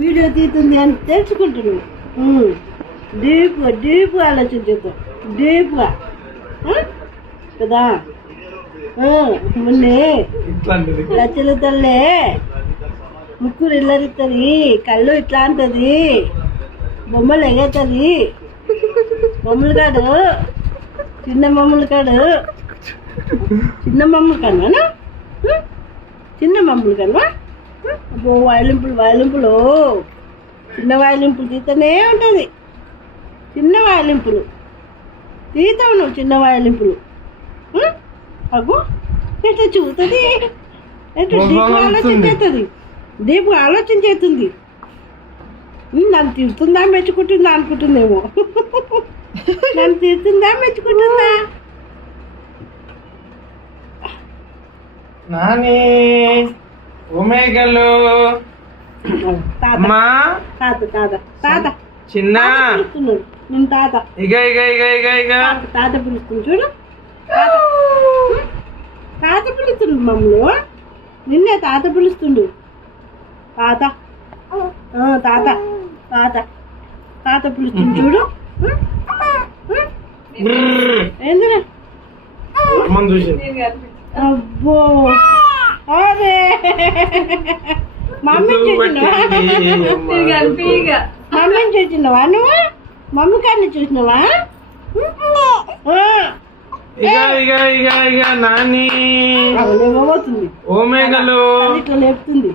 Video తీస్తుంది అని తెలుసుకుంటున్నాను. Deep ఆలోచన చేద్దాం, డీప్గా కదా. మొన్నే లచ్చల తల్లే ముక్కురు ఇల్లరిస్తుంది, కళ్ళు ఇట్లా అంటది, బొమ్మలు ఎగవుతుంది. బొమ్మలు కాడు, చిన్న బొమ్మలు కాడు, చిన్న బొమ్మలు కన్నా, చిన్న బొమ్మలు కన్నా. అబ్బో వాయిలింపులు చిన్న వాయిలింపులు తీస్తూనే ఉంటుంది. చిన్న వాయిలింపులు తీతావు నువ్వు, చిన్న వాయిలింపులు. అగో ఎట్లా చూస్తుంది, ఎట్లా డీప్గా ఆలోచన చేస్తుంది. నన్ను తిడుతుందా మెచ్చుకుంటుందా అనుకుంటుందేమో. నన్ను తిడుతుందా మెచ్చుకుంటుందా? నాని ఒమేగలు తాత చిన్న నేను తాత తాత పిలుస్తుంది చూడు. తాత పిలుస్తుండు మమ్మల్ని, నిన్నే తాత పిలుస్తుండు. తాత తాత తాత తాత పిలుస్తుంది చూడు. ఏందిరా? అబ్బో అదే మమ్మీని చూసినావా నువ్వు? మమ్మీ కాన్ని చూసినావా? నాని లేకపోతుంది, ఓమేగలు ఇట్లా లేపుతుంది.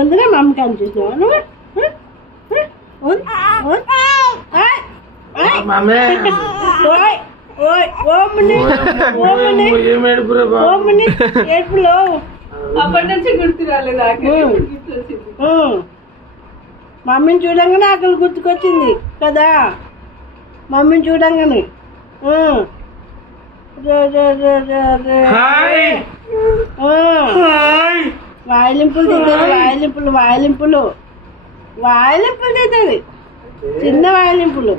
అందులో మమ్మీ కాన్ని చూసినావా నువ్వు? ఏడుపులో అప్పటి నుంచి గుర్తు రాలేదు. మమ్మీని చూడంగానే ఆకలి గుర్తుకొచ్చింది కదా. మమ్మీని చూడంగానే వాయిలింపులు తింటుంది, వాయిలింపులు తింటుంది, చిన్న వాయిలింపులు.